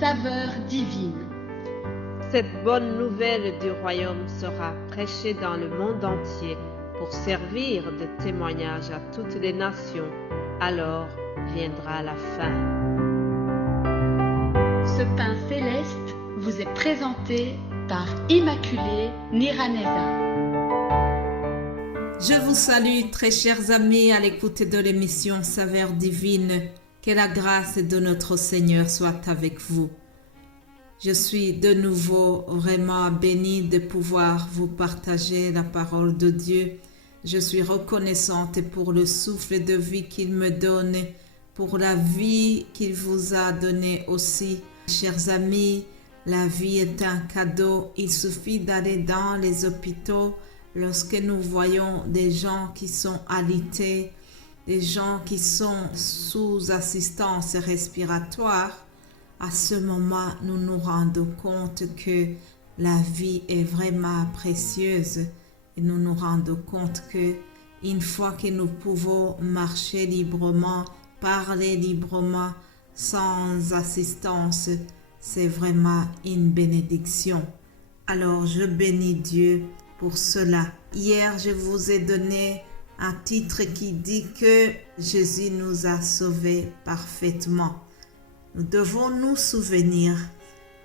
saveur divine. Cette bonne nouvelle du royaume sera prêchée dans le monde entier pour servir de témoignage à toutes les nations. Alors viendra la fin. Ce pain céleste vous est présenté par Immaculée Niraneza. Je vous salue, très chers amis, à l'écoute de l'émission Saveur divine. Que la grâce de notre Seigneur soit avec vous. Je suis de nouveau vraiment bénie de pouvoir vous partager la parole de Dieu. Je suis reconnaissante pour le souffle de vie qu'il me donne, pour la vie qu'il vous a donnée aussi. Chers amis, la vie est un cadeau. Il suffit d'aller dans les hôpitaux lorsque nous voyons des gens qui sont alités, des gens qui sont sous assistance respiratoire. À ce moment, nous nous rendons compte que la vie est vraiment précieuse et nous nous rendons compte que une fois que nous pouvons marcher librement, parler librement, sans assistance, c'est vraiment une bénédiction. Alors, je bénis Dieu pour cela. Hier, je vous ai donné un titre qui dit que Jésus nous a sauvés parfaitement. Nous devons nous souvenir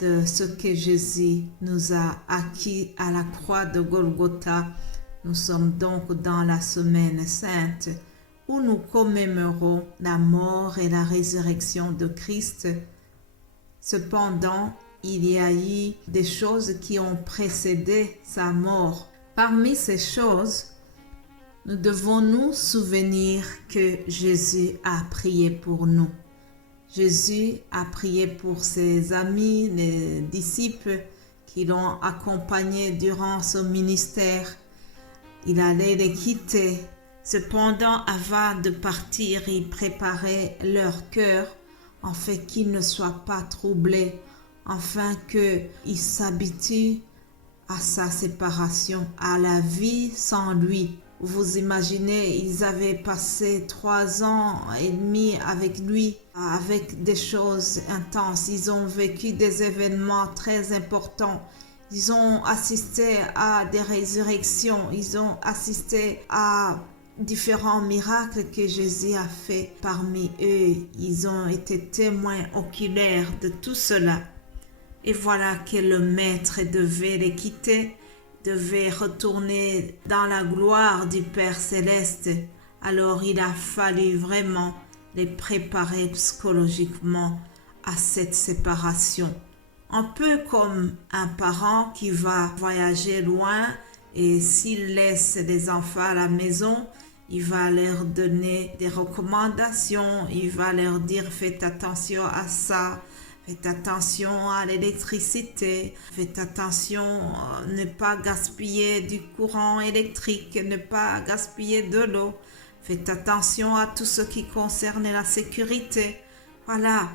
de ce que Jésus nous a acquis à la croix de Golgotha. Nous sommes donc dans la semaine sainte où nous commémorons la mort et la résurrection de Christ. Cependant, il y a eu des choses qui ont précédé sa mort. Parmi ces choses, nous devons nous souvenir que Jésus a prié pour nous. Jésus a prié pour ses amis, les disciples qui l'ont accompagné durant son ministère. Il allait les quitter. Cependant, avant de partir, il préparait leur cœur afin qu'ils ne soient pas troublés, afin qu'ils s'habituent à sa séparation, à la vie sans lui. Vous imaginez, ils avaient passé 3 ans et demi avec lui, avec des choses intenses. Ils ont vécu des événements très importants. Ils ont assisté à des résurrections. Ils ont assisté à différents miracles que Jésus a fait parmi eux. Ils ont été témoins oculaires de tout cela. Et voilà que le Maître devait les quitter, devait retourner dans la gloire du Père Céleste. Alors il a fallu vraiment les préparer psychologiquement à cette séparation. Un peu comme un parent qui va voyager loin et s'il laisse les enfants à la maison, il va leur donner des recommandations, il va leur dire faites attention à ça. Faites attention à l'électricité, faites attention à ne pas gaspiller du courant électrique, ne pas gaspiller de l'eau. Faites attention à tout ce qui concerne la sécurité. Voilà.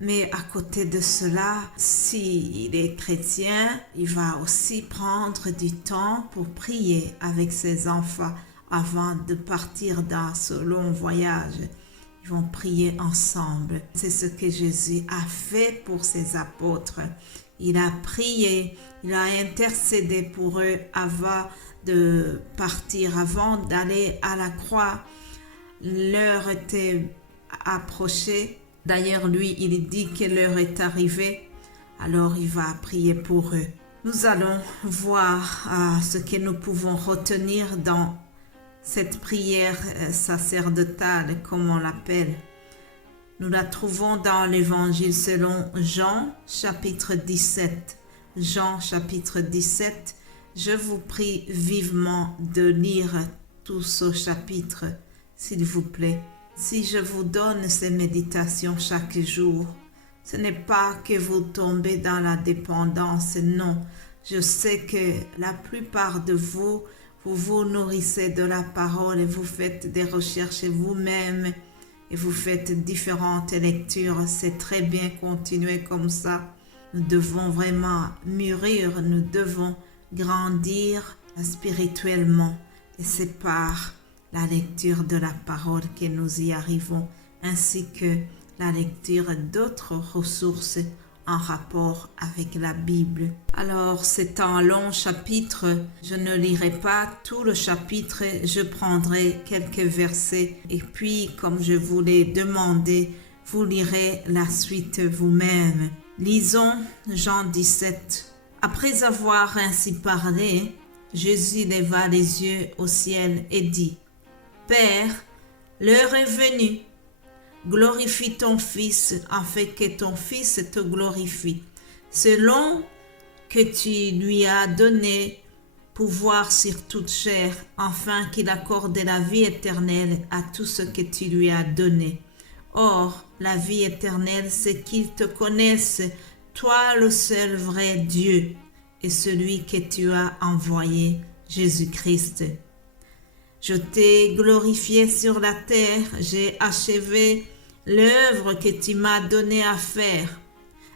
Mais à côté de cela, s'il est chrétien, il va aussi prendre du temps pour prier avec ses enfants avant de partir dans ce long voyage. Ils vont prier ensemble. C'est ce que Jésus a fait pour ses apôtres. Il a prié, il a intercédé pour eux avant de partir, avant d'aller à la croix. L'heure était approchée. D'ailleurs, lui, il dit que l'heure est arrivée. Alors, il va prier pour eux. Nous allons voir ce que nous pouvons retenir dans cette prière sacerdotale, comme on l'appelle. Nous la trouvons dans l'Évangile selon Jean, chapitre 17. Jean, chapitre 17. Je vous prie vivement de lire tout ce chapitre, s'il vous plaît. Si je vous donne ces méditations chaque jour, ce n'est pas que vous tombez dans la dépendance, non. Je sais que la plupart de vous, vous vous nourrissez de la parole et vous faites des recherches vous-même et vous faites différentes lectures. C'est très bien, continuer comme ça. Nous devons vraiment mûrir, nous devons grandir spirituellement. Et c'est par la lecture de la parole que nous y arrivons, ainsi que la lecture d'autres ressources en rapport avec la Bible. Alors, c'est un long chapitre. Je ne lirai pas tout le chapitre. Je prendrai quelques versets. Et puis, comme je vous l'ai demandé, vous lirez la suite vous-même. Lisons Jean 17. Après avoir ainsi parlé, Jésus leva les yeux au ciel et dit, « Père, l'heure est venue. Glorifie ton Fils, afin que ton Fils te glorifie, selon que tu lui as donné pouvoir sur toute chair, afin qu'il accorde la vie éternelle à tout ce que tu lui as donné. Or, la vie éternelle, c'est qu'ils te connaissent, toi le seul vrai Dieu, et celui que tu as envoyé, Jésus-Christ. Je t'ai glorifié sur la terre, j'ai achevé l'œuvre que tu m'as donnée à faire.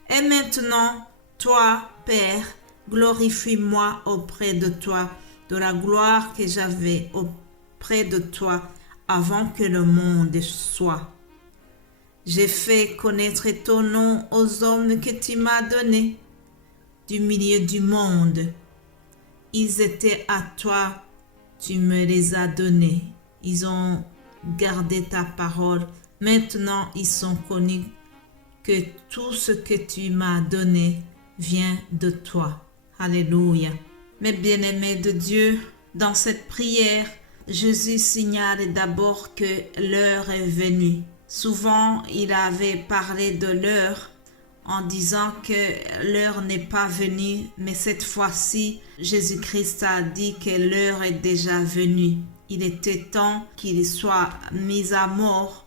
Et maintenant, toi, Père, glorifie-moi auprès de toi, de la gloire que j'avais auprès de toi avant que le monde soit. J'ai fait connaître ton nom aux hommes que tu m'as donnés du milieu du monde. Ils étaient à toi, tu me les as donnés. Ils ont gardé ta parole. Maintenant, ils sont connus que tout ce que tu m'as donné vient de toi. Alléluia. Mes bien-aimés de Dieu, dans cette prière, Jésus signale d'abord que l'heure est venue. Souvent, il avait parlé de l'heure en disant que l'heure n'est pas venue, mais cette fois-ci, Jésus-Christ a dit que l'heure est déjà venue. Il était temps qu'il soit mis à mort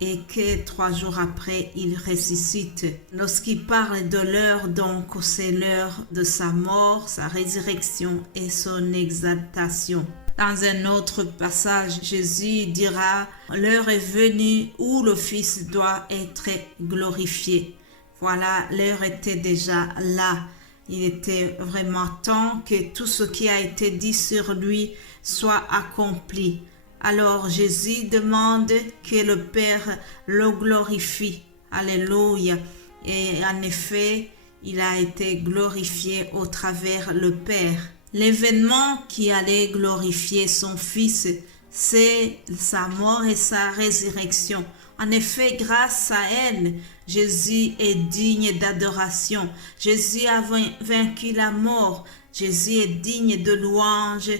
et que 3 jours après, il ressuscite. Lorsqu'il parle de l'heure, donc, c'est l'heure de sa mort, sa résurrection et son exaltation. Dans un autre passage, Jésus dira « L'heure est venue où le Fils doit être glorifié ». Voilà, l'heure était déjà là. Il était vraiment temps que tout ce qui a été dit sur lui soit accompli. Alors Jésus demande que le Père le glorifie. Alléluia. Et en effet, il a été glorifié au travers le Père. L'événement qui allait glorifier son Fils, c'est sa mort et sa résurrection. En effet, grâce à elle, Jésus est digne d'adoration. Jésus a vaincu la mort. Jésus est digne de louange.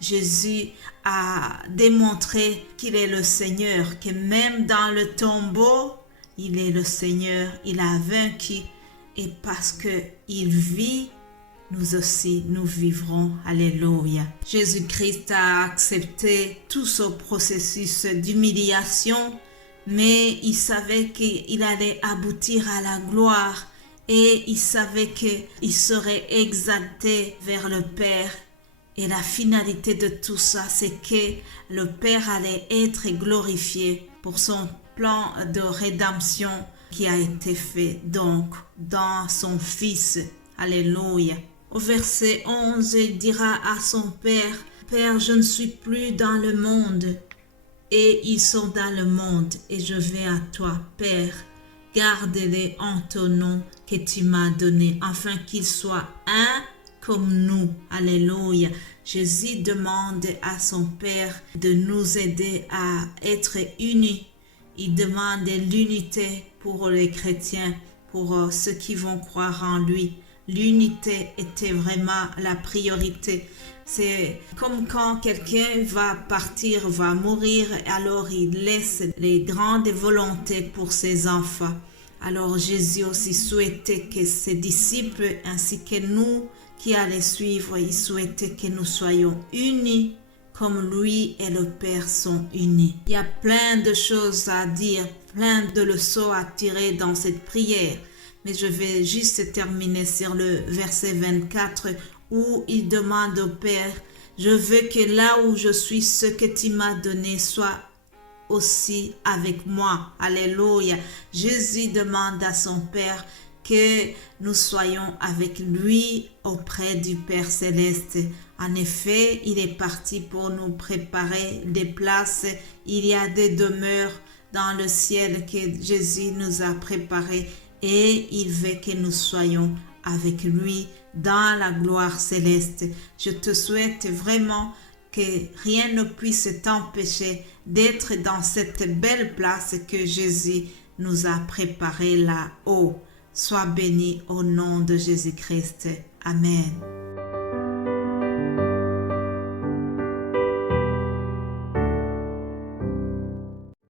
Jésus a démontré qu'il est le Seigneur, que même dans le tombeau, il est le Seigneur. Il a vaincu. Et parce qu'il vit, nous aussi, nous vivrons. Alléluia. Jésus-Christ a accepté tout ce processus d'humiliation, mais il savait qu'il allait aboutir à la gloire et il savait qu'il serait exalté vers le Père. Et la finalité de tout ça, c'est que le Père allait être glorifié pour son plan de rédemption qui a été fait donc dans son Fils. Alléluia. Au verset 11, il dira à son Père, « Père, je ne suis plus dans le monde, et ils sont dans le monde, et je vais à toi, Père. Garde-les en ton nom que tu m'as donné, afin qu'ils soient un comme nous. » Alléluia. Jésus demande à son Père de nous aider à être unis. Il demande l'unité pour les chrétiens, pour ceux qui vont croire en lui. L'unité était vraiment la priorité. C'est comme quand quelqu'un va partir, va mourir, alors il laisse les grandes volontés pour ses enfants. Alors Jésus aussi souhaitait que ses disciples ainsi que nous qui allaient suivre, il souhaitait que nous soyons unis comme lui et le Père sont unis. Il y a plein de choses à dire, plein de leçons à tirer dans cette prière. Mais je vais juste terminer sur le verset 24 où il demande au Père, « Je veux que là où je suis, ce que tu m'as donné soit aussi avec moi. » Alléluia. Jésus demande à son Père que nous soyons avec lui auprès du Père Céleste. En effet, il est parti pour nous préparer des places. Il y a des demeures dans le ciel que Jésus nous a préparées. et il veut que nous soyons avec lui dans la gloire céleste. Je te souhaite vraiment que rien ne puisse t'empêcher d'être dans cette belle place que Jésus nous a préparée là-haut. Sois béni au nom de Jésus-Christ. Amen.